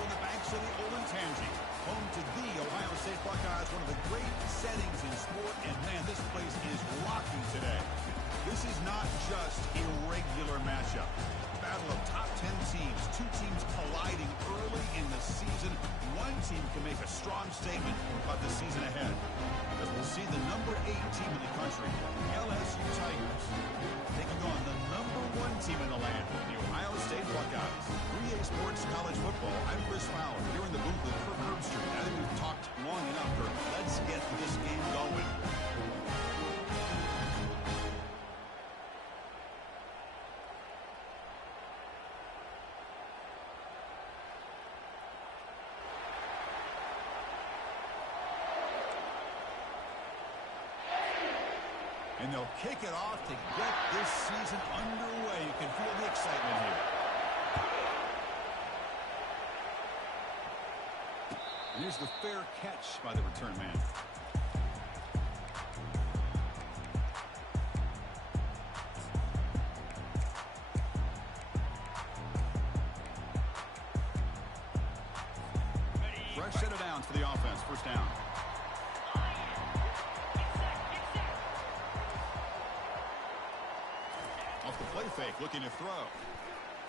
on the banks of the Olentangy, home to the Ohio State Buckeyes, one of the great settings in sport. And, man, this place is rocking today. This is not just a regular matchup. Battle of top 10 teams, two teams colliding early in the season. One team can make a strong statement about the season ahead, as we'll see the number 8 team in the country, LSU Tigers, taking on the number 1 team in the land, the Ohio State Buckeyes. 3A Sports College Football. I'm Chris Fowler, here in the booth with Kirk Herbstreit. I think we've talked long enough, Kirk. Let's get this game going. And they'll kick it off to get this season underway. You can feel the excitement here. And here's the fair catch by the return man. Fresh set of downs for the offense. First down. Off the play fake, looking to throw.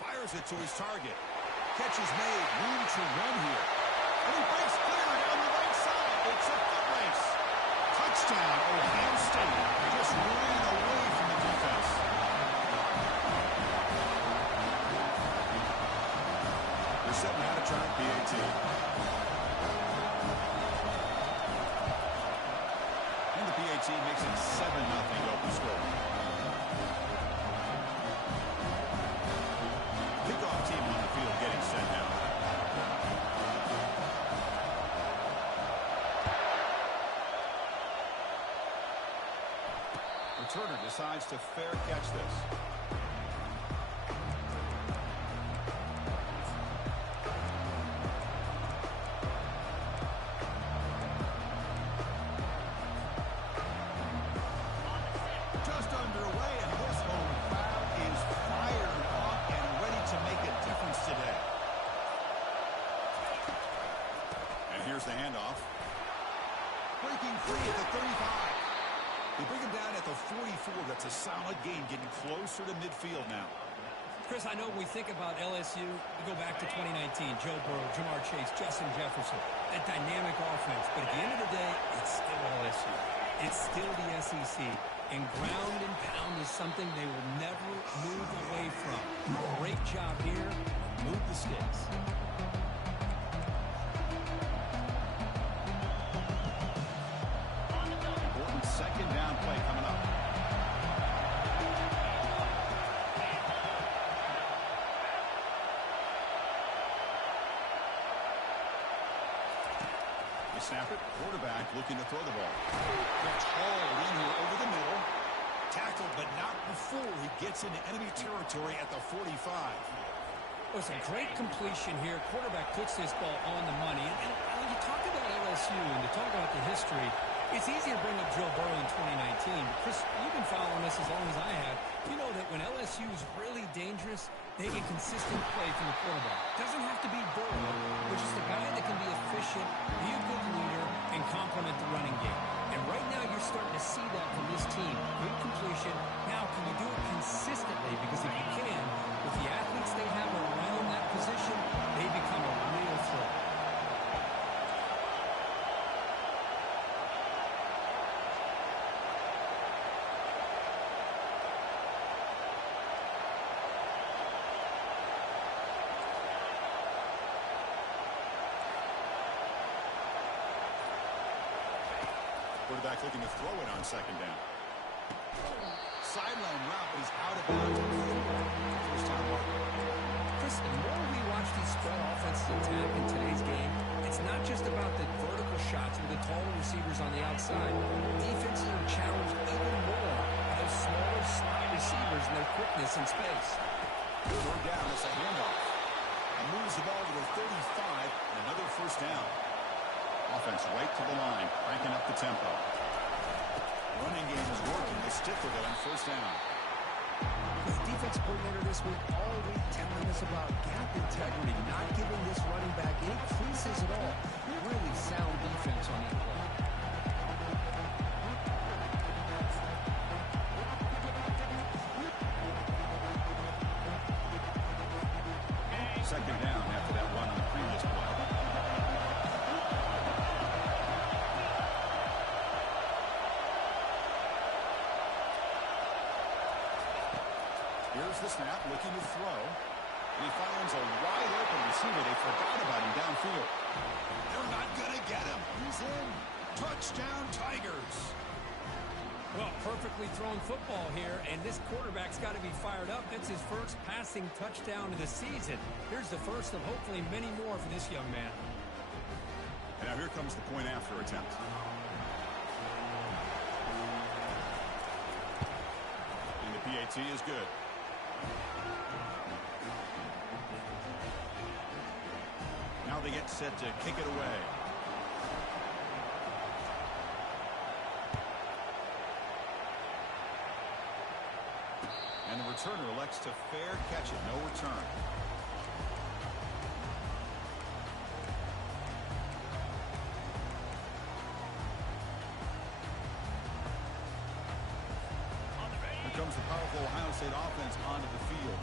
Fires it to his target. Catch is made. Room to run here. And he breaks clear down the right side. It's a foot race. Touchdown, Ohio State. Just ran away from the defense. They're setting out to try PAT. And the PAT makes it 7-0 open score. Kickoff team on the field getting set now. Returner decides to fair catch this. Just underway, and this home crowd is fired up and ready to make a difference today. And here's the handoff. Breaking free at the 35. They bring him down at the 44. That's a solid gain, getting closer to midfield now. Chris, I know when we think about LSU, we go back to 2019. Joe Burrow, Jamar Chase, Justin Jefferson, that dynamic offense. But at the end of the day, it's still LSU. It's still the SEC. And ground and pound is something they will never move away from. Great job here. Move the sticks. Important second down play coming up. They snap it. Quarterback looking to throw the ball. That's hauled in here over the middle. Tackled, but not before he gets into enemy territory at the 45. Listen, great completion here. Quarterback puts this ball on the money. And when you talk about LSU and you talk about the history, it's easy to bring up Joe Burrow in 2019. Chris, you've been following this as long as I have. You know that when LSU is really dangerous, they get consistent play from the quarterback. Doesn't have to be Burrow, but just a guy that can be efficient, be a good leader, and complement the running game. And right now you're starting to see that from this team. Good completion. Now, can you do it consistently? Because if you can, with the athletes they have around that position, they become a real threat. Quarterback looking to throw it on second down. Sideline route is out of bounds. First time mark. Chris, the more we watch these spread offenses attack in today's game, it's not just about the vertical shots with the taller receivers on the outside. Defenses are challenged even more by those smaller slot receivers and their quickness in space. Third down, it's a handoff. And moves the ball to the 35, and another first down. Offense right to the line, cranking up the tempo. Running game is working. They stick with it on first down. The defense coordinator this week all week telling us about gap integrity, not giving this running back any creases at all. Really sound defense on that play. Second down after that run on the previous play. Here's the snap, looking to throw. And he finds a wide open receiver. They forgot about him downfield. They're not going to get him. He's in. Touchdown, Tigers. Well, perfectly thrown football here, and this quarterback's got to be fired up. It's his first passing touchdown of the season. Here's the first of hopefully many more for this young man. And now here comes the point after attempt. And the PAT is good. Now they get set to kick it away. And the returner elects to fair catch it. No return. Here comes the powerful Ohio State offense onto the field.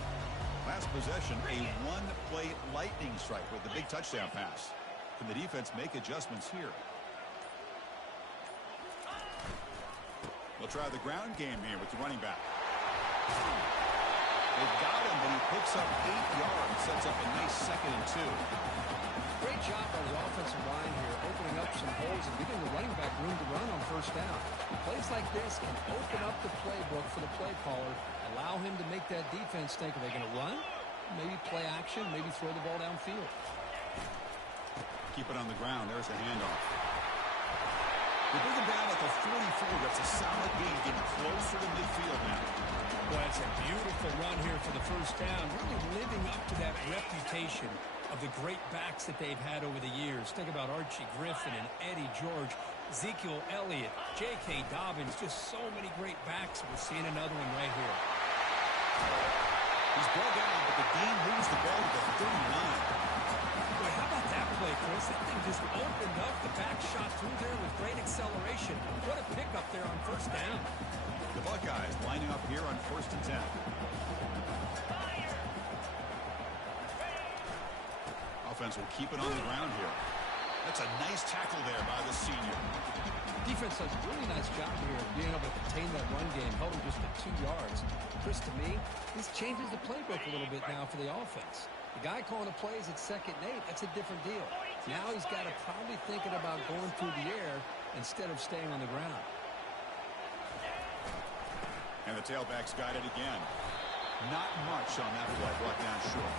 Last possession, a one-play lightning strike with the big touchdown pass. Can the defense make adjustments here? They'll try the ground game here with the running back. They've got him, but he picks up 8 yards, sets up a nice 2nd and 2. Great job by the offensive line here, opening up some holes and giving the running back room to run on first down. Plays like this can open up the playbook for the play caller, allow him to make that defense think, are they going to run? Maybe play action, maybe throw the ball downfield. Keep it on the ground. There's the handoff. They bring him down at the 44. That's a solid gain, getting closer to midfield now. Well, it's a beautiful run here for the first down, really living up to that reputation of the great backs that they've had over the years. Think about Archie Griffin and Eddie George, Ezekiel Elliott, J.K. Dobbins, just so many great backs. We're seeing another one right here. He's brought down, but the game moves the ball to the 39. Boy, how about that play, Chris? That thing just opened up. The back shot through there with great acceleration. What a pickup there on first down. The Buckeyes lining up here on 1st and 10. Offense will keep it on the ground here. That's a nice tackle there by the senior. Defense does a really nice job here of being able to contain that run game, held him just at 2 yards. Chris, to me, this changes the playbook a little bit now for the offense. The guy calling the plays at 2nd and 8, that's a different deal. Now he's got to probably thinking about going through the air instead of staying on the ground. And the tailback's got it again. Not much on that play, brought down short.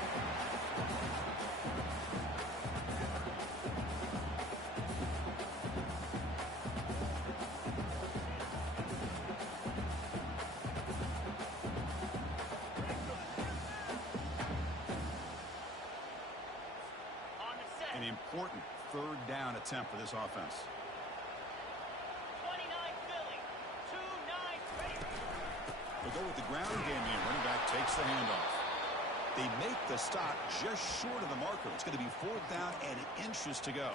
An important 3rd down attempt for this offense. They'll go with the ground game here. Running back takes the handoff. They make the stop just short of the marker. It's going to be 4th down and inches to go.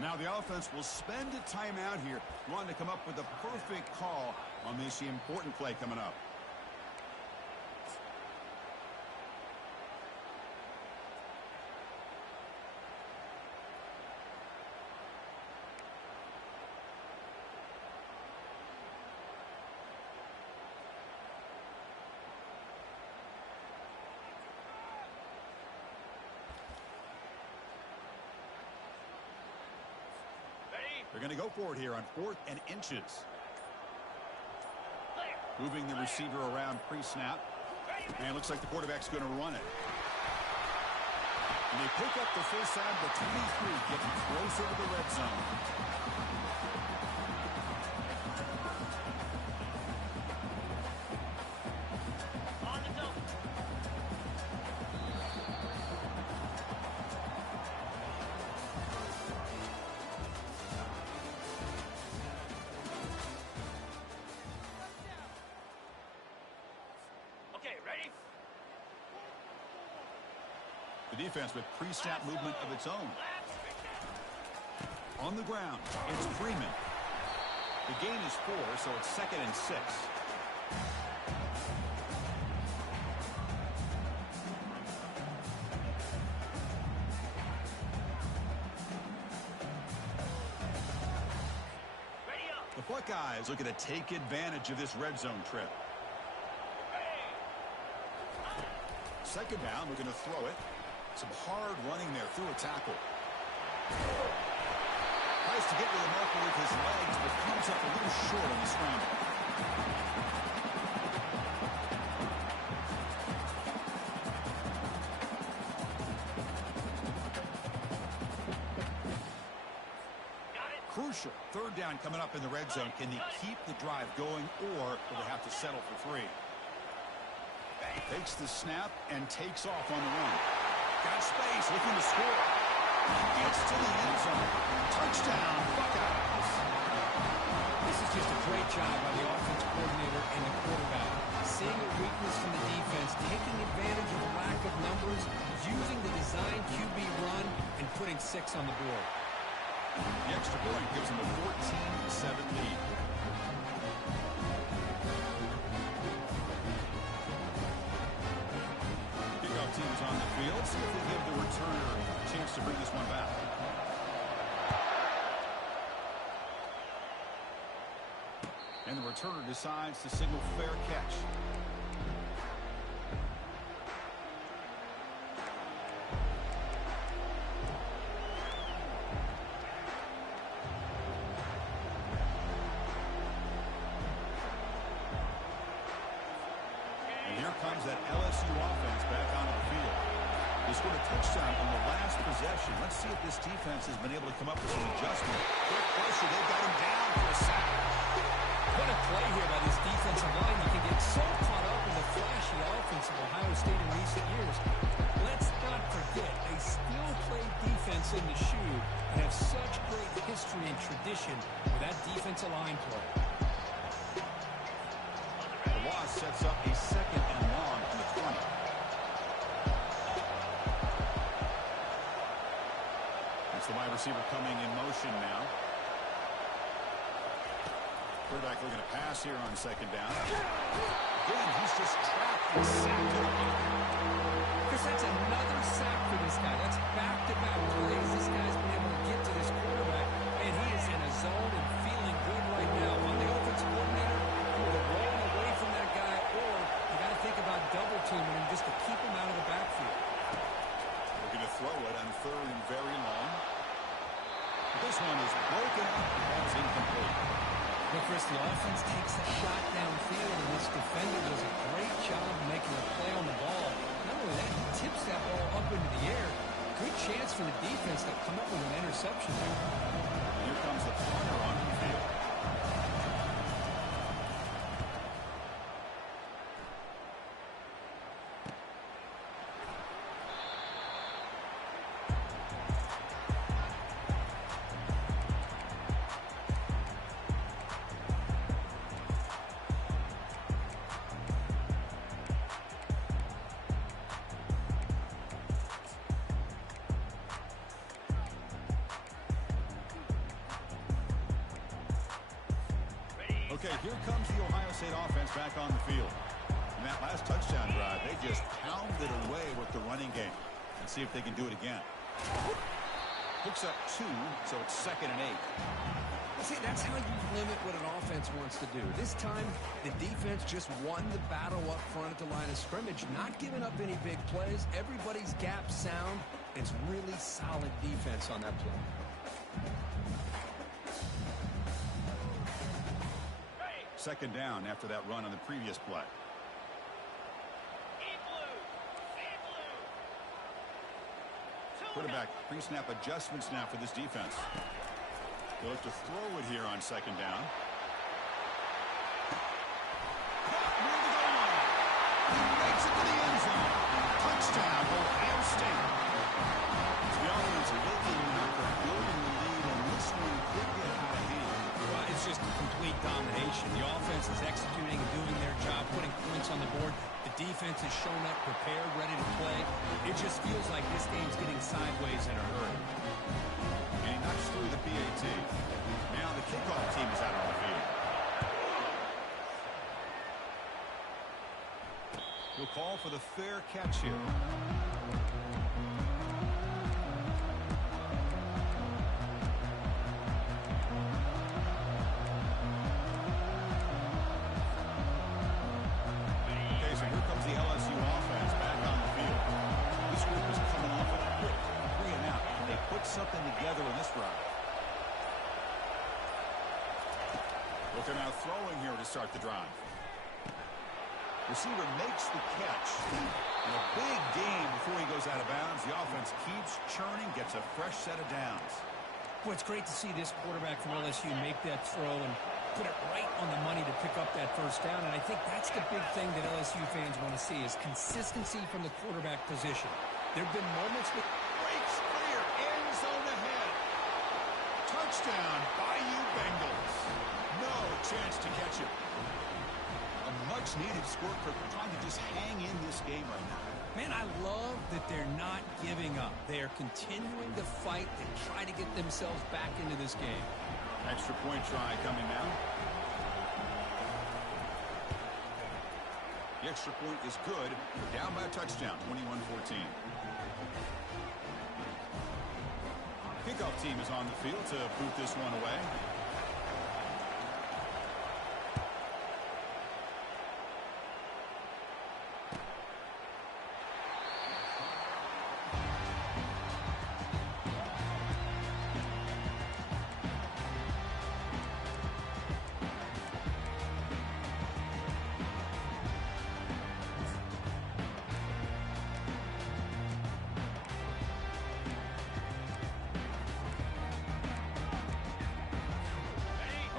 Now the offense will spend a timeout here, wanting to come up with a perfect call on this important play coming up. They're going to go for it here on 4th and inches. Moving the receiver around pre-snap. And it looks like the quarterback's going to run it. And they pick up the first down to 23, getting closer to the red zone. defense with pre-snap movement of its own. On the ground, it's Freeman. The gain is 4, so it's 2nd and 6. The Buckeyes looking to take advantage of this red zone trip. Second down, we're going to throw it. Some hard running there through a tackle. Tries to get to the marker with his legs, but comes up a little short on the scramble. Crucial. Third down coming up in the red zone. Can they keep the drive going, or will they have to settle for 3? Takes the snap and takes off on the run. Got space, looking to score. Gets to the end zone. Touchdown, Buckeyes. This is just a great job by the offense coordinator and the quarterback. Seeing a weakness from the defense, taking advantage of the lack of numbers, using the design QB run, and putting 6 on the board. The extra point gives them a 14-7 lead. Kickoff team is on the field. See if they give the returner a chance to bring this one back. And the returner decides to signal fair catch. Comes that LSU offense back onto the field. They scored a touchdown on the last possession. Let's see if this defense has been able to come up with some adjustment. Quick pressure. They've got him down for a sack. What a play here by this defensive line. You can get so caught up in the flashy offense of Ohio State in recent years. Let's not forget, they still play defense in the shoe and have such great history and tradition with that defensive line play. The loss sets up a 2nd and long from the 20. That's the wide receiver coming in motion now. Quarterback looking to pass here on 2nd down. Again, he's just trapped and sacked. Chris, that's another sack for this guy. That's back-to-back plays. This guy's been able to get to this quarterback, and he is in a zone and feeling good right now. On the offensive coordinator, either rolling away from that guy, or you got to think about double-teaming him just to keep him out of the backfield. Looking to throw it on 3rd and very long. This one is broken up. The ball's incomplete. Well, Chris, the offense takes a shot downfield, and this defender does a great job making a play on the ball. Not only that, he tips that ball up into the air. Good chance for the defense to come up with an interception there. Here comes the punter onto the field. Okay, here comes the Ohio State offense back on the field. In that last touchdown drive, they just pounded away with the running game. Let's see if they can do it again. Picks up 2, so it's 2nd and 8. See, that's how you limit what an offense wants to do. This time, the defense just won the battle up front at the line of scrimmage, not giving up any big plays. Everybody's gap sound. It's really solid defense on that play. Second down after that run on the previous play. Quarterback pre-snap adjustments now for this defense. They'll have to throw it here on 2nd down. He makes it to the end zone. Touchdown, Ohio State. The offense looking now for building the lead, and this one could get out of hand. Well, it's just a complete domination. The offense is executing and doing their job, putting points on the board. The defense has shown up, prepared, ready to play. It just feels like this game's getting sideways in a hurry. And he knocks through the PAT. Now the kickoff team is out on the field. He'll call for the fair catch here. Something together in this drive. Look, they're now throwing here to start the drive. Receiver makes the catch. And a big gain before he goes out of bounds. The offense keeps churning, gets a fresh set of downs. Well, it's great to see this quarterback from LSU make that throw and put it right on the money to pick up that first down. And I think that's the big thing that LSU fans want to see is consistency from the quarterback position. There have been moments with breaks clear, end zone ahead. Touchdown, Bayou Bengals. No chance to catch it. A much-needed score for trying to just hang in this game right now. Man, I love that they're not giving up. They are continuing to fight and try to get themselves back into this game. Extra point try coming now. The extra point is good. We're down by a touchdown, 21-14. Kickoff team is on the field to boot this one away.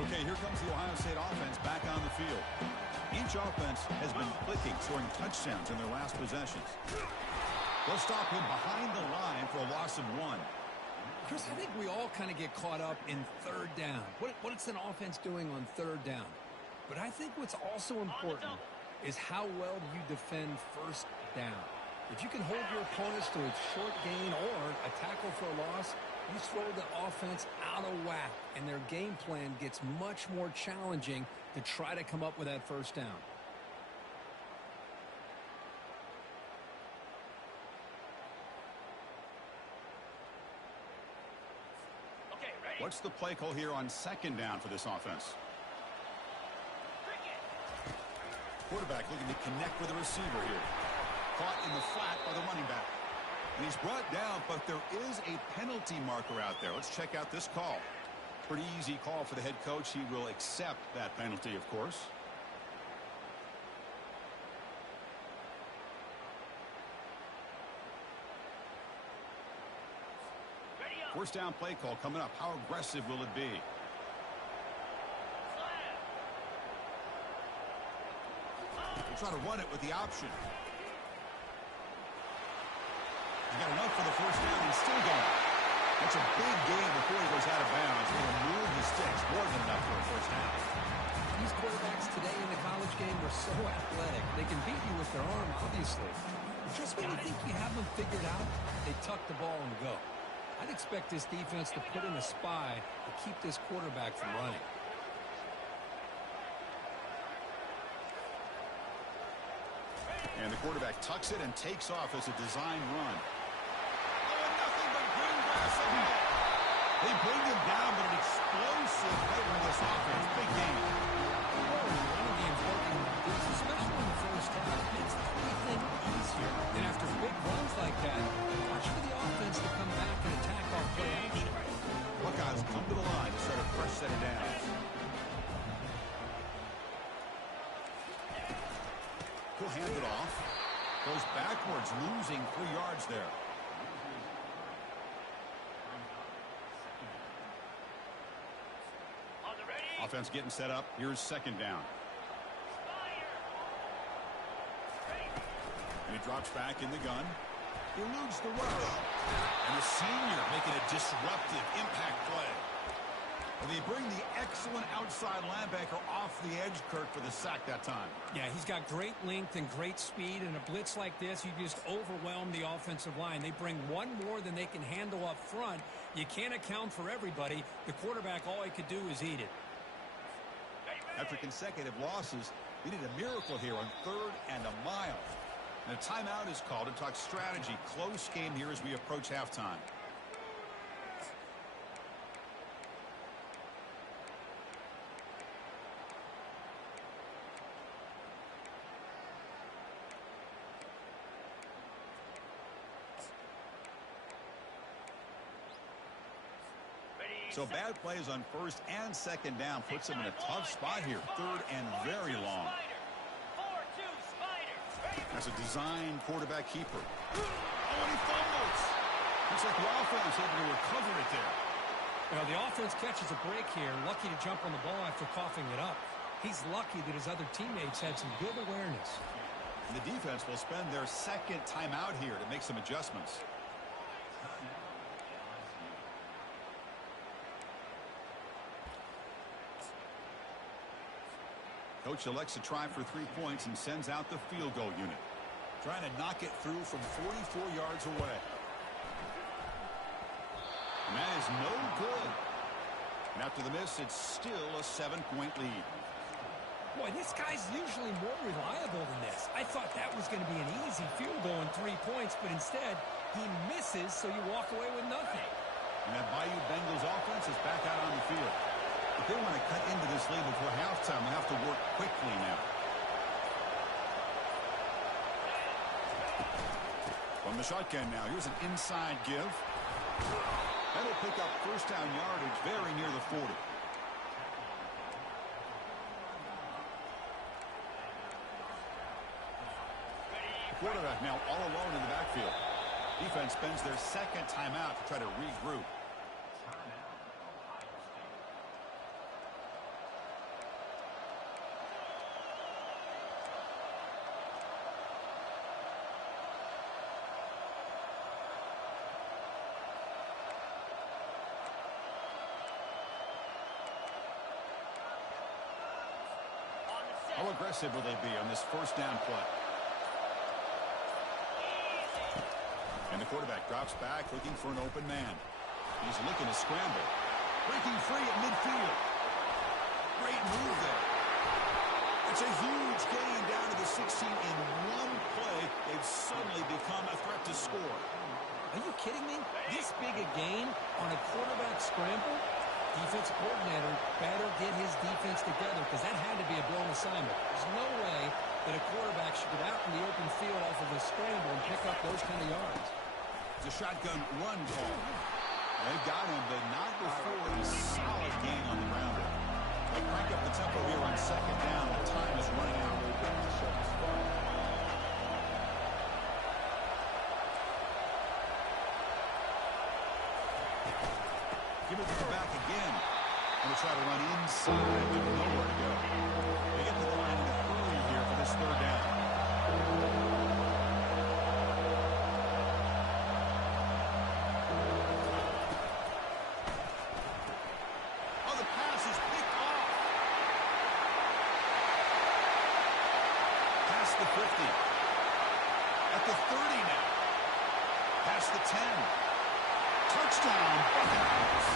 Okay, here comes the Ohio State offense back on the field. Each offense has been clicking, scoring touchdowns in their last possessions. They'll stop him behind the line for a loss of 1. Chris, I think we all kind of get caught up in third down. What's an offense doing on third down? But I think what's also important is how well do you defend first down. If you can hold your opponents to a short gain or a tackle for a loss, you throw the offense out of whack, and their game plan gets much more challenging to try to come up with that first down. Okay, ready? What's the play call here on second down for this offense? Quarterback looking to connect with the receiver here. Caught in the flat by the running back. And he's brought down, but there is a penalty marker out there. Let's check out this call. Pretty easy call for the head coach. He will accept that penalty, of course. First down play call coming up. How aggressive will it be? We'll try to run it with the option. He's got enough for the first down and still going. That's a big gain before he goes out of bounds. He's going to move the sticks. More than enough for a first down. These quarterbacks today in the college game are so athletic. They can beat you with their arm, obviously. But just when you think you have them figured out, they tuck the ball and go. I'd expect this defense to put in a spy to keep this quarterback from running. And the quarterback tucks it and takes off as a design run. Oh, and nothing but green grass ahead. They bring him down, but an explosive play from this offense. Big game. Running game's working like this, especially in the first half. It makes everything easier. And after big runs like that, watch for the offense to come back and attack off play action. Buckeyes come to the line to start a fresh set of downs. He'll hand it off. Goes backwards, losing 3 yards there. Offense getting set up. Here's second down. And he drops back in the gun. He eludes the rush. And the senior making a disruptive impact play. And they bring the excellent outside linebacker off the edge, Kirk, for the sack that time. Yeah, he's got great length and great speed. In a blitz like this, you just overwhelm the offensive line. They bring one more than they can handle up front. You can't account for everybody. The quarterback, all he could do is eat it. After consecutive losses, they need a miracle here on 3rd and a mile. And a timeout is called to talk strategy. Close game here as we approach halftime. So bad plays on 1st and 2nd down puts them in a tough spot here. 3rd and very long. That's a design quarterback keeper. Oh, and he fumbles. Looks like the offense able to recover it there. Well, the offense catches a break here. Lucky to jump on the ball after coughing it up. He's lucky that his other teammates had some good awareness. And the defense will spend their 2nd timeout here to make some adjustments. Coach elects to try for 3 points and sends out the field goal unit. Trying to knock it through from 44 yards away. And that is no good. And after the miss, it's still a 7-point lead. Boy, this guy's usually more reliable than this. I thought that was going to be an easy field goal in 3 points, but instead, he misses, so you walk away with nothing. And that Bayou Bengals offense is back out on the field. If they want to cut into this lead before halftime, they have to work quickly now. From the shotgun now, here's an inside give. That'll pick up 1st down yardage very near the 40. The quarterback now all alone in the backfield. Defense spends their 2nd timeout to try to regroup. How aggressive will they be on this 1st down play? And the quarterback drops back, looking for an open man. He's looking to scramble. Breaking free at midfield. Great move there. It's a huge gain down to the 16 in one play. They've suddenly become a threat to score. Are you kidding me? This big a gain on a quarterback scramble? Defensive coordinator better get his defense together because that had to be a blown assignment. There's no way that a quarterback should get out in the open field off of a scramble and pick up those kind of yards. It's a shotgun run call. They got him, but not before a solid gain on the ground. They crank up the tempo here on 2nd down. The time is running out. Give it to the back again. And try to run inside with nowhere to go. They get to the line early here for this 3rd down. Oh, the pass is picked off. Past the 50. At the 30 now. Past the 10. Touchdown, Buckeyes.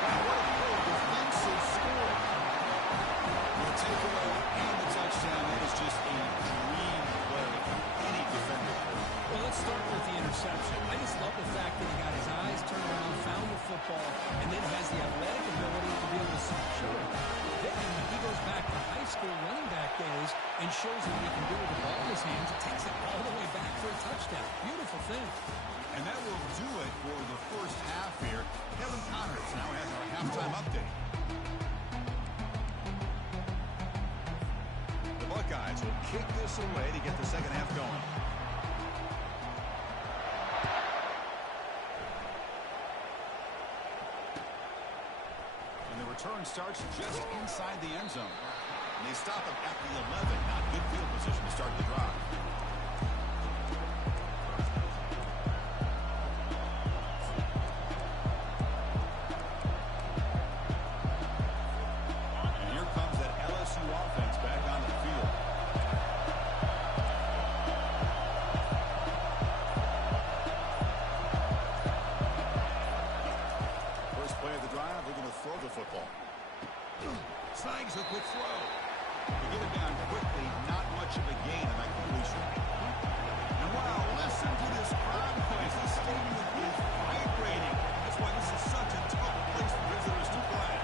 Wow, what a great defensive score. The takeaway and the touchdown, that is just a dream play for any defender. Well, let's start with the interception. I just love the fact that he got his eyes turned around, found the football, and then has the athletic ability to be able to secure it. Then he goes back to high school running back days and shows what he can do with the ball in his hands. It takes it all the way back for a touchdown. Beautiful thing. And that will do it for the 1st half here. Kevin Connors now has our halftime update. The Buckeyes will kick this away to get the 2nd half going. And the return starts just inside the end zone. And they stop him at the 11. Not good field position to start the drive. football. Snags a quick throw. To get it down quickly, not much of a gain in that completion. And wow, listen to this crowd noise. This stadium is vibrating. That's why this is such a tough place for visitors to play.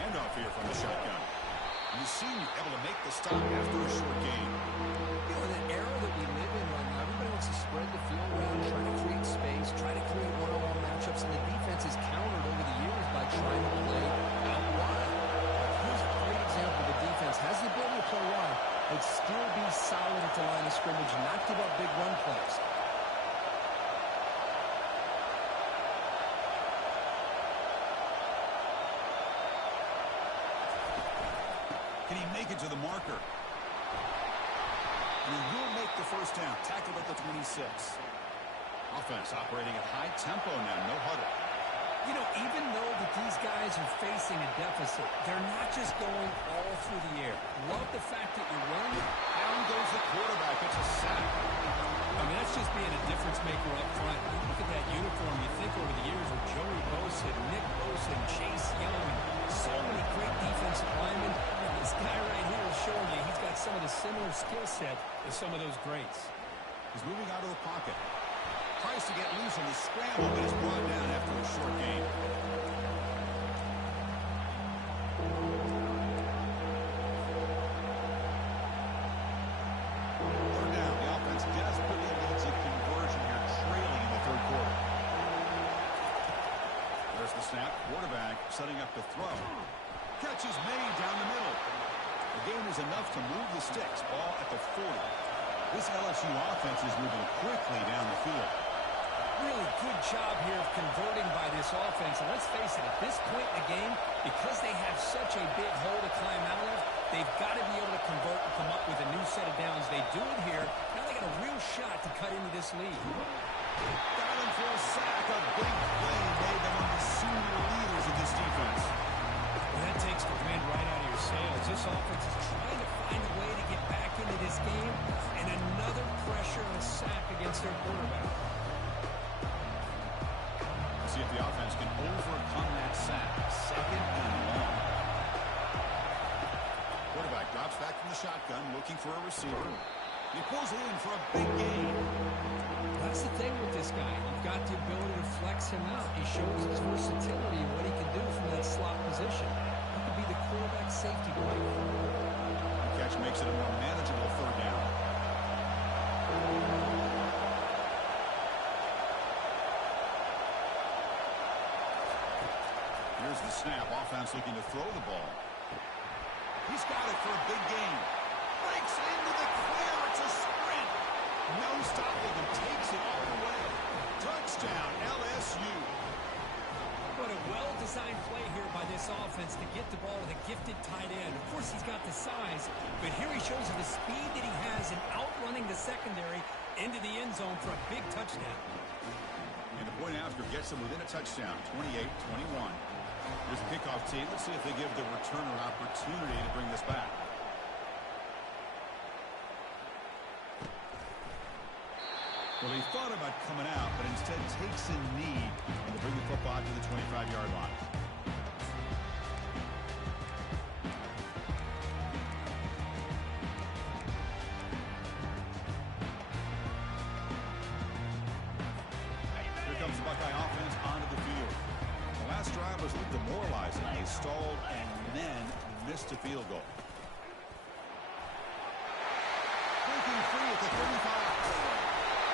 Handoff here from the shotgun. You seem able to make the stop after a short game. You know, in the era that we live in right now, everybody wants to spread the field around, try to create space, try to create one-on-one matchups, and the defense is countered over the years by trying to play out wide. Here's a great example. The defense has the ability to play wide, but still be solid at the line of scrimmage, not give up big run plays. Can he make it to the marker? And he will make the first down. Tackled at the 26. Offense operating at high tempo now. No huddle. You know, even though that these guys are facing a deficit, they're not just going all through the air. Love the fact that you run. Down goes the quarterback. It's a sack. I mean, that's just being a difference maker up front. You look at that uniform, you think over the years of Joey Bosa, Nick Bosa, and Chase Young, so many great defensive linemen. And this guy right here is showing you he's got some of the similar skill set as some of those greats. He's moving out of the pocket. Tries to get loose on the scramble, but is brought down after a short gain. Third down. The offense desperately needs a conversion here, trailing in the third quarter. There's the snap. Quarterback setting up the throw. Catch is made down the middle. The gain is enough to move the sticks. Ball at the 40. This LSU offense is moving quickly down the field. Really good job here of converting by this offense. And let's face it, at this point in the game, because they have such a big hole to climb out of, they've got to be able to convert and come up with a new set of downs. They do it here. Now they got a real shot to cut into this lead. Got him for a sack. A big play made them one of the senior leaders of this defense. Well, that takes the wind right out of your sails. This offense is trying to find a way to get back into this game, and another pressure and a sack against their quarterback. See if the offense can overcome that sack. Second and long. Quarterback drops back from the shotgun, looking for a receiver. He pulls it in for a big gain. That's the thing with this guy. You've got the ability to flex him out. He shows his versatility and what he can do from that slot position. He could be the quarterback safety blanket. The catch makes it a more manageable third down. Here's the snap. Offense looking to throw the ball. He's got it for a big gain. Breaks into the clear. It's a sprint. No stopping him. Takes it all the way. Touchdown, LSU. What a well-designed play here by this offense to get the ball to the gifted tight end. Of course, he's got the size, but here he shows you the speed that he has in outrunning the secondary into the end zone for a big touchdown. And the point after gets them within a touchdown, 28-21. Here's the kickoff team. Let's see if they give the returner an opportunity to bring this back. Well, he thought about coming out, but instead takes a knee and to bring the football to the 25-yard line. Here comes the Buckeye offense onto the field. The last drive was demoralizing. They stalled and then missed a field goal. Breaking free at the 35.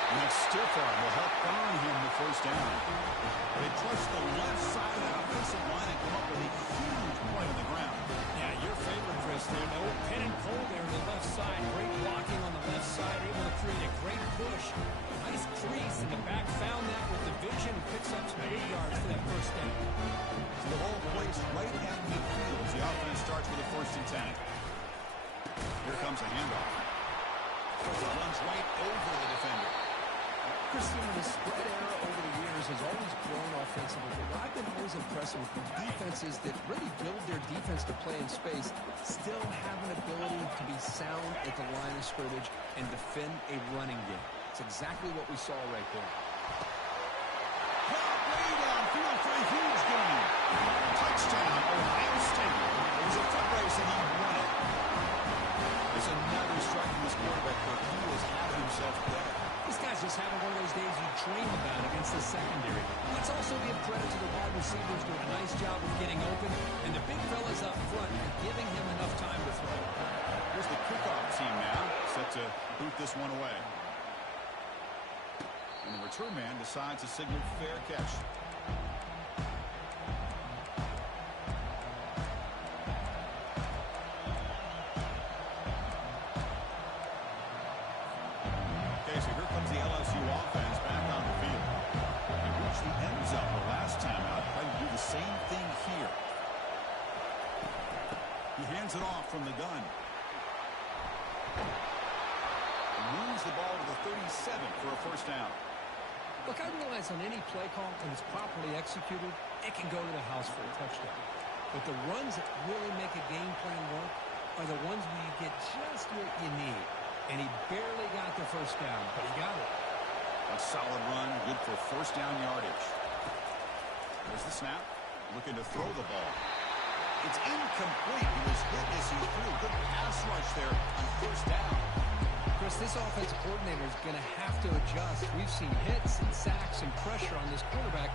And that stiff arm will help earn him the first down. They trust the left side of that offensive line and come up with a huge play on the ground. Yeah, your favorite, Chris, there. No pin and pull there on the left side. Great blocking on the left side. Able to create a great push. Nice crease in the back. Found that with the vision. Picks up some 80 yards for that first down. So the whole place right at midfield as the offense starts with a 1st and 10. Here comes a handoff. Runs right over the defender. Christian, the spread era over the years has always grown offensively, but what I've been always impressed with defenses that really build their defense to play in space still have an ability to be sound at the line of scrimmage and defend a running game. It's exactly what we saw right there. Way downfield for a huge gain. Touchdown, receivers doing a nice job of getting open, and the big fellas up front are giving him enough time to throw. Here's the kickoff team now, set to boot this one away. And the return man decides to signal fair catch. Okay, so here comes the LSU offense back on the field. They reached the end zone the last time out. Try to do the same thing here. He hands it off from the gun. Moves the ball to the 37 for a first down. Look, I realize on any play call, when it's properly executed, it can go to the house for a touchdown. But the runs that really make a game plan work are the ones where you get just what you need. And he barely got the first down, but he got it. A solid run, good for first down yardage. There's the snap. Looking to throw the ball. It's incomplete. He was hit as he threw. Good pass rush there on first down. Chris, this offensive coordinator is going to have to adjust. We've seen hits and sacks and pressure on this quarterback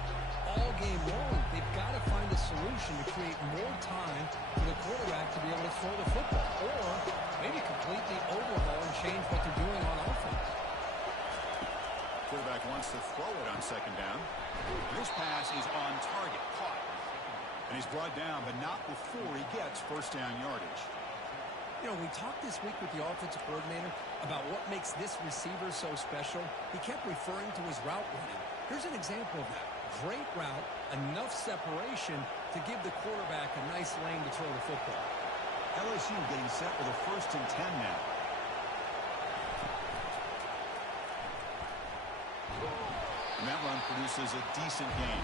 all game long. They've got to find a solution to create more time for the quarterback to be able to throw the football, or maybe completely overhaul and change what they're doing on offense. Quarterback wants to throw it on second down. This pass is on target, caught. And he's brought down, but not before he gets first down yardage. You know, we talked this week with the offensive coordinator about what makes this receiver so special. He kept referring to his route running. Here's an example of that. Great route, enough separation to give the quarterback a nice lane to throw the football. LSU getting set with a 1st and 10 now. And that run produces a decent gain.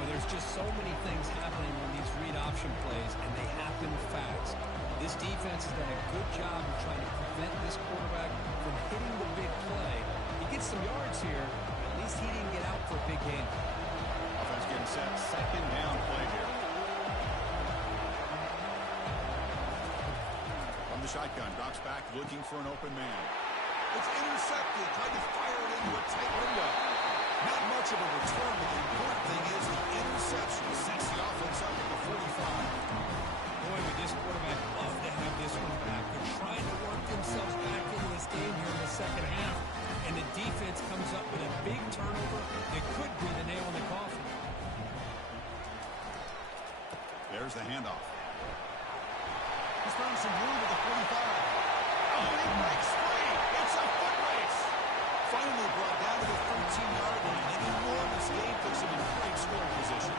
Well, there's just so many things happening on these read option plays, and they happen fast. This defense has done a good job of trying to prevent this quarterback from hitting the big play. He gets some yards here. At least he didn't get out for a big gain. Offense getting set. Second down play here. From the shotgun, drops back, looking for an open man. It's intercepted. Tried to fire it into a tight window. Not much of a return, but the important thing is the interception sets the offense up at the 45. Boy, would this quarterback love to have this one back. They're trying to work themselves back into this game here in the second half, and the defense comes up with a big turnover that could be the nail in the coffin. There's the handoff. He's found some room at the 45. Oh, he breaks free. It's a foot race. Finally brought down to the 13-yard line. An enormous gain puts him in great scoring position.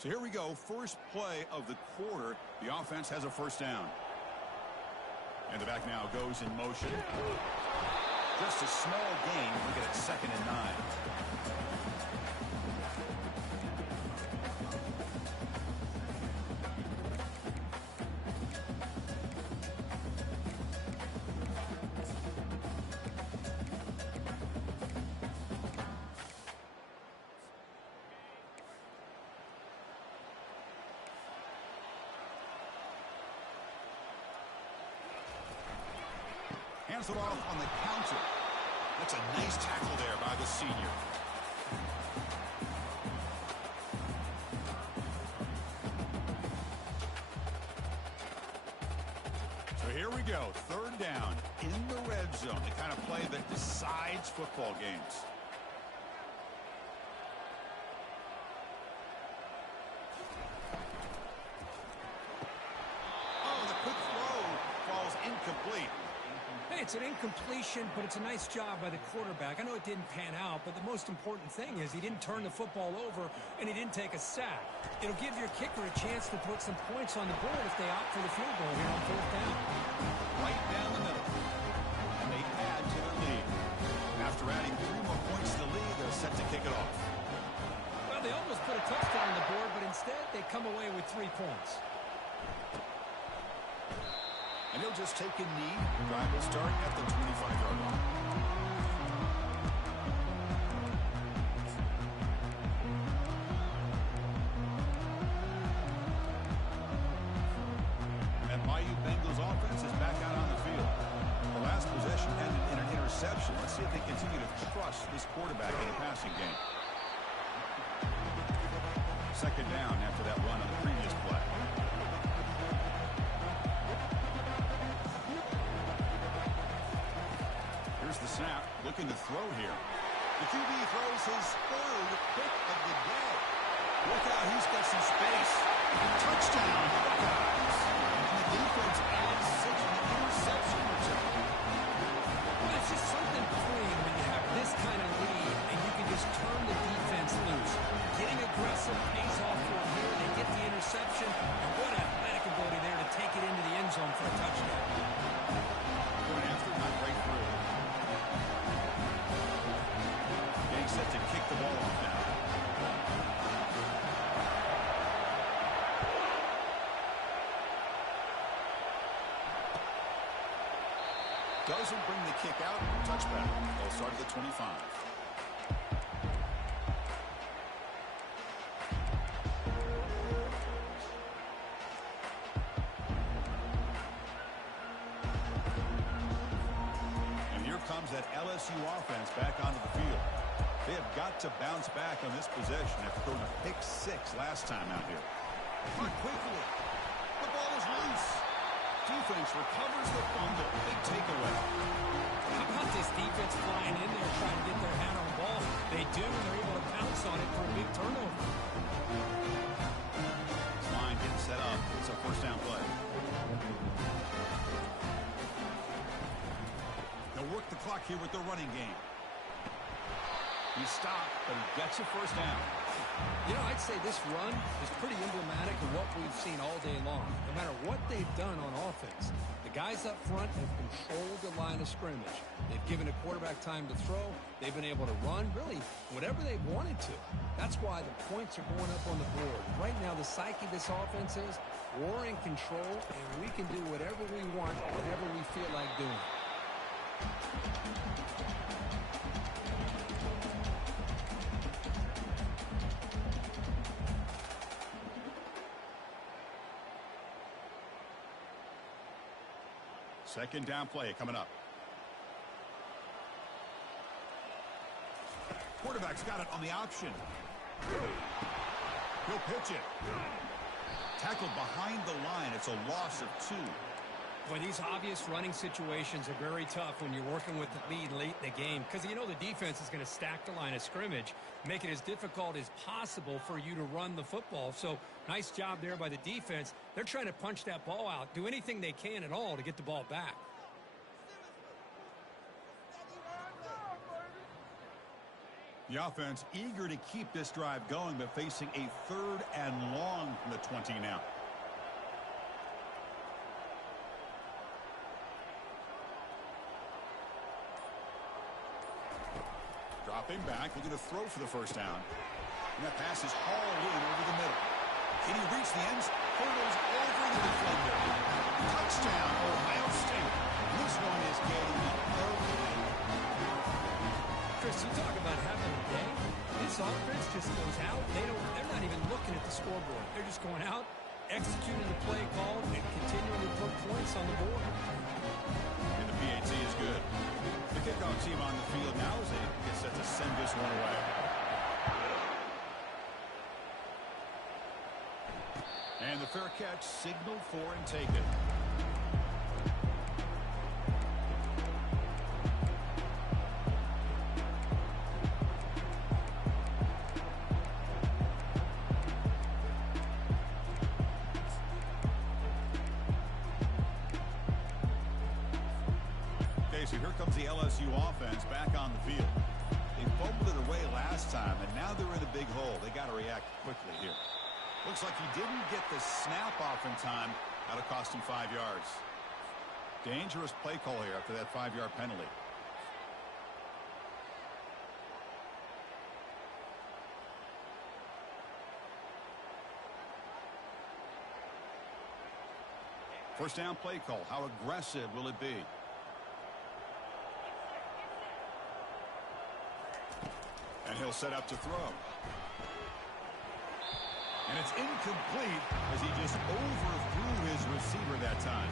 So here we go, first play of the quarter. The offense has a first down. And the back now goes in motion. Just a small gain. Look at it, 2nd and 9. Hands it off on the counter. That's a nice tackle there by the senior. So here we go, 3rd down in the red zone. The kind of play that decides football games. Oh, the quick throw falls incomplete. Hey, it's an incompletion, but it's a nice job by the quarterback. I know it didn't pan out, but the most important thing is he didn't turn the football over and he didn't take a sack. It'll give your kicker a chance to put some points on the board if they opt for the field goal here on fourth down. Right down the middle. And they add to their lead. After adding 3 more points to the lead, they're set to kick it off. Well, they almost put a touchdown on the board, but instead they come away with 3 points. And he'll just take a knee. Drive will start at the 25-yard line. And Bayou Bengals offense is back out on the field. The last possession ended in an interception. Let's see if they continue to trust this quarterback in the passing game. Second down after that run on the previous play. Here's the snap, looking to throw here. The QB throws his 3rd pick of the day. Look out, he's got some space. Touchdown, Buckeyes. And the defense adds 6 on the interception return. Well, it's just something freeing when you have this kind of lead and you can just turn the defense loose. Getting aggressive pays off for them here. They get the interception, and what athletic ability there to take it into the end zone for a touchdown. Point after, not break through. Getting set to kick the ball off now. Doesn't bring the kick out. Touchback. They'll start at the 25. And here comes that LSU offense back onto the field. They have got to bounce back on this possession after throwing a pick 6 last time out here. Caught quickly. The ball is loose. Defense recovers the fumble. Big takeaway. How about this defense flying in there trying to get their hand on the ball? They do, and they're able to pounce on it for a big turnover. This line getting set up. It's a first down play. They'll work the clock here with the running game. He stopped, but he gets a first down. You know, I'd say this run is pretty emblematic of what we've seen all day long. No matter what they've done on offense, the guys up front have controlled the line of scrimmage. They've given the quarterback time to throw. They've been able to run, really, whatever they wanted to. That's why the points are going up on the board. Right now, the psyche of this offense is we're in control, and we can do whatever we want, whatever we feel like doing. Second down play coming up. Quarterback's got it on the option. He'll pitch it. Tackled behind the line. It's a loss of 2. Boy, these obvious running situations are very tough when you're working with the lead late in the game because you know the defense is going to stack the line of scrimmage, make it as difficult as possible for you to run the football. So nice job there by the defense. They're trying to punch that ball out, do anything they can at all to get the ball back. The offense eager to keep this drive going, but facing a 3rd and long from the 20 now. Dropping back, looking to throw for the first down. And that pass is hauled in over the middle. Can he reach the ends? Hurdles over the defender. Touchdown, Ohio State. This one is getting ugly. Chris, you talk about having a day. This offense just goes out. They're not even looking at the scoreboard. They're just going out, executing the play call, and continuing to put points on the board. And the PAT is good. The kickoff team on the field now as they get set to send this one away. And the fair catch signaled for and taken. so here comes the LSU offense back on the field. They fumbled it away last time, and now they're in a big hole. They got to react quickly here. Looks like he didn't get the snap off in time. That'll cost him 5 yards. Dangerous play call here after that 5-yard penalty. First down play call. How aggressive will it be? And he'll set up to throw. And it's incomplete as he just overthrew his receiver that time.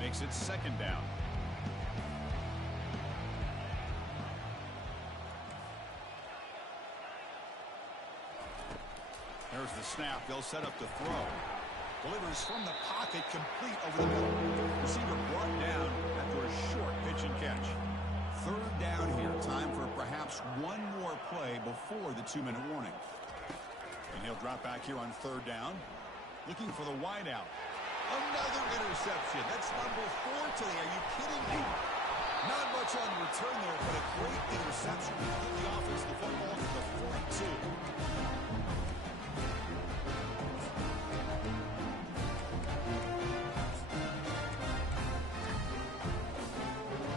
Makes it second down. There's the snap. They'll set up to throw. Delivers from the pocket, complete over the middle. Receiver brought down after a short pitch and catch. Third down here. Time for perhaps one more play before the 2-minute warning. And he'll drop back here on third down. Looking for the wideout. Another interception. That's number 4 today. Are you kidding me? Not much on the return there, but a great interception to give the offense the football to the 42.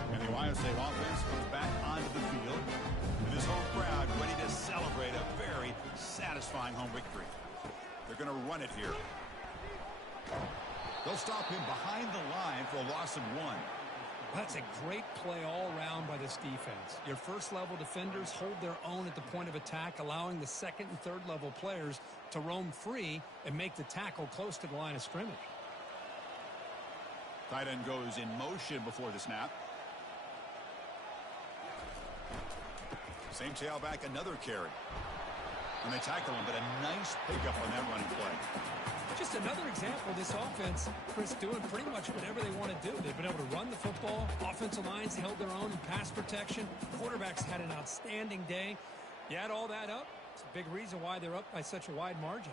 And the Ohio State offense comes back onto the field. And this home crowd ready to celebrate a very satisfying home victory. They're going to run it here. They'll stop him behind the line for a loss of 1. That's a great play all around by this defense. Your first-level defenders hold their own at the point of attack, allowing the second and third-level players to roam free and make the tackle close to the line of scrimmage. Tight end goes in motion before the snap. Same tailback, another carry. And they tackle him, but a nice pickup on that running play. Just another example of this offense, Chris, doing pretty much whatever they want to do. They've been able to run the football. Offensive lines held their own in pass protection. Quarterbacks had an outstanding day. You add all that up, it's a big reason why they're up by such a wide margin.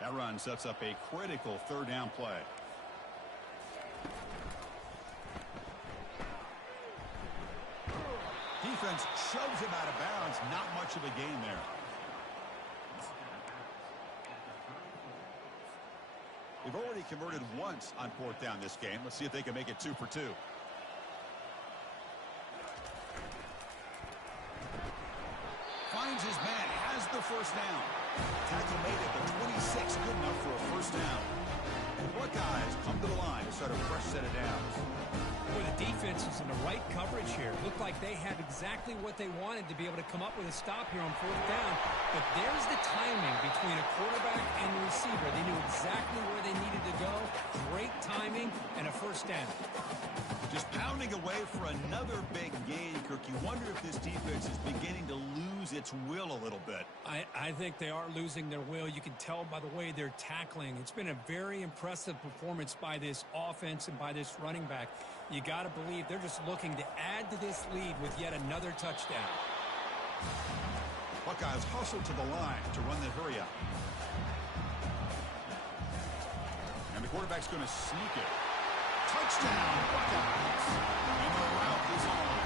That run sets up a critical third down play. Defense shoves him out of bounds. Not much of a gain there. They've already converted once on fourth down this game. Let's see if they can make it 2 for 2. Finds his man, has the first down. Tackle made at the 26, good enough for a first down. The Buckeyes come to the line to start a fresh set of downs. Boy, the defense is in the right coverage here. Looked like they had exactly what they wanted to be able to come up with a stop here on fourth down. But there's the timing between a quarterback and the receiver. They knew exactly where they needed to go. Great timing and a first down. Just pounding away for another big gain, Kirk. You wonder if this defense is beginning to lose its will a little bit. I think they are losing their will. You can tell by the way they're tackling. It's been a very impressive performance by this offense and by this running back. You got to believe they're just looking to add to this lead with yet another touchdown. Buckeyes hustle to the line to run the hurry up. And the quarterback's going to sneak it. Touchdown, Buckeyes. And the route is on.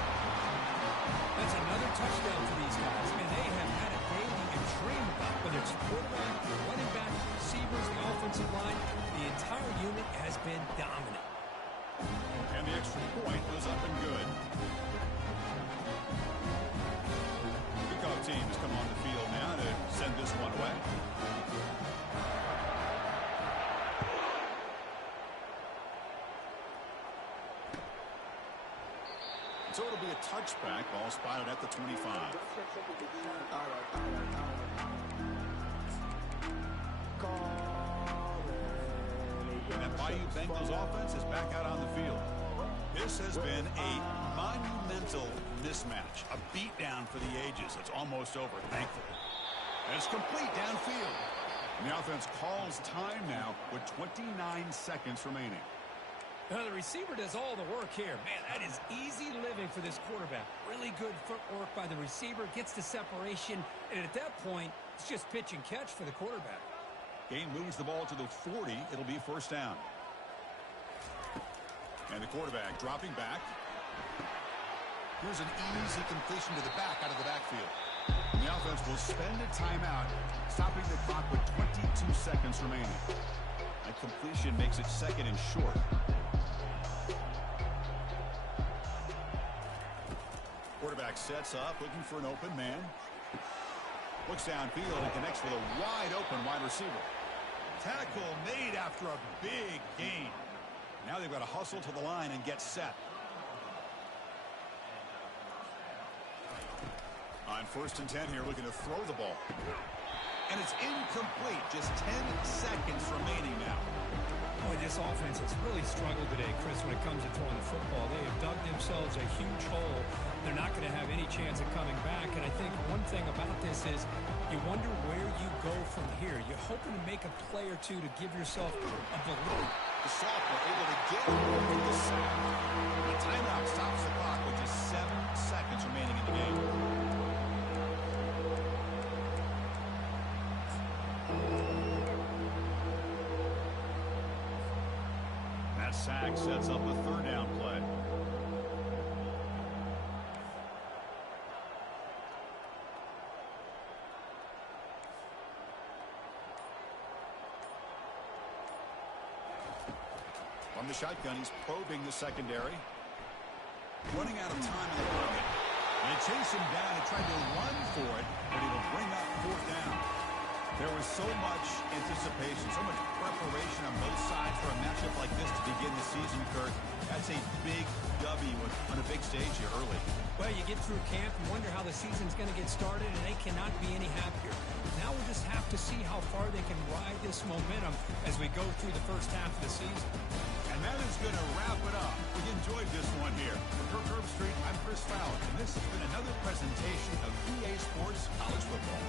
That's another touchdown for these guys. Man, they have had a day you can dream about. Whether it's quarterback, running back, receivers, the offensive line, the entire unit has been dominant. And the extra point was up and good. Kickoff teams come on the field now to send this one away. So it'll be a touchback. Ball spotted at the 25. And that Bayou Bengals offense is back out on the field. This has been a monumental mismatch. A beatdown for the ages. It's almost over, thankfully. And it's complete downfield. And the offense calls time now with 29 seconds remaining. Now, the receiver does all the work here. Man, that is easy living for this quarterback. Really good footwork by the receiver, gets the separation, and at that point, it's just pitch and catch for the quarterback. Gain moves the ball to the 40. It'll be first down. And the quarterback dropping back. Here's an easy completion to the back out of the backfield. And the offense will spend a timeout, stopping the clock with 22 seconds remaining. That completion makes it second and short. Quarterback sets up, looking for an open man. Looks downfield and connects with a wide open wide receiver. Tackle made after a big gain. Now they've got to hustle to the line and get set. On 1st and 10 here, looking to throw the ball. And it's incomplete. Just 10 seconds remaining now. Boy, this offense has really struggled today, Chris, when it comes to throwing the football. They have dug themselves a huge hole. They're not going to have any chance of coming back. And I think one thing about this is you wonder where you go from here. You're hoping to make a play or two to give yourself a belief. The sophomore able to get over the sack. The timeout stops the clock with just 7 seconds remaining in the game. That sack sets up a 3rd down play. From the shotgun, he's probing the secondary. Running out of time in the pocket. They chase him down and tried to run for it, but he will bring up 4th down. There was so much anticipation, so much preparation on both sides for a matchup like this to begin the season, Kirk. That's a big W on a big stage here early. Well, you get through camp, you wonder how the season's going to get started, and they cannot be any happier. Now we'll just have to see how far they can ride this momentum as we go through the first half of the season. And that is going to wrap it up. We enjoyed this one here. For Kirk Herbstreit, I'm Chris Fowler, and this has been another presentation of EA Sports College Football.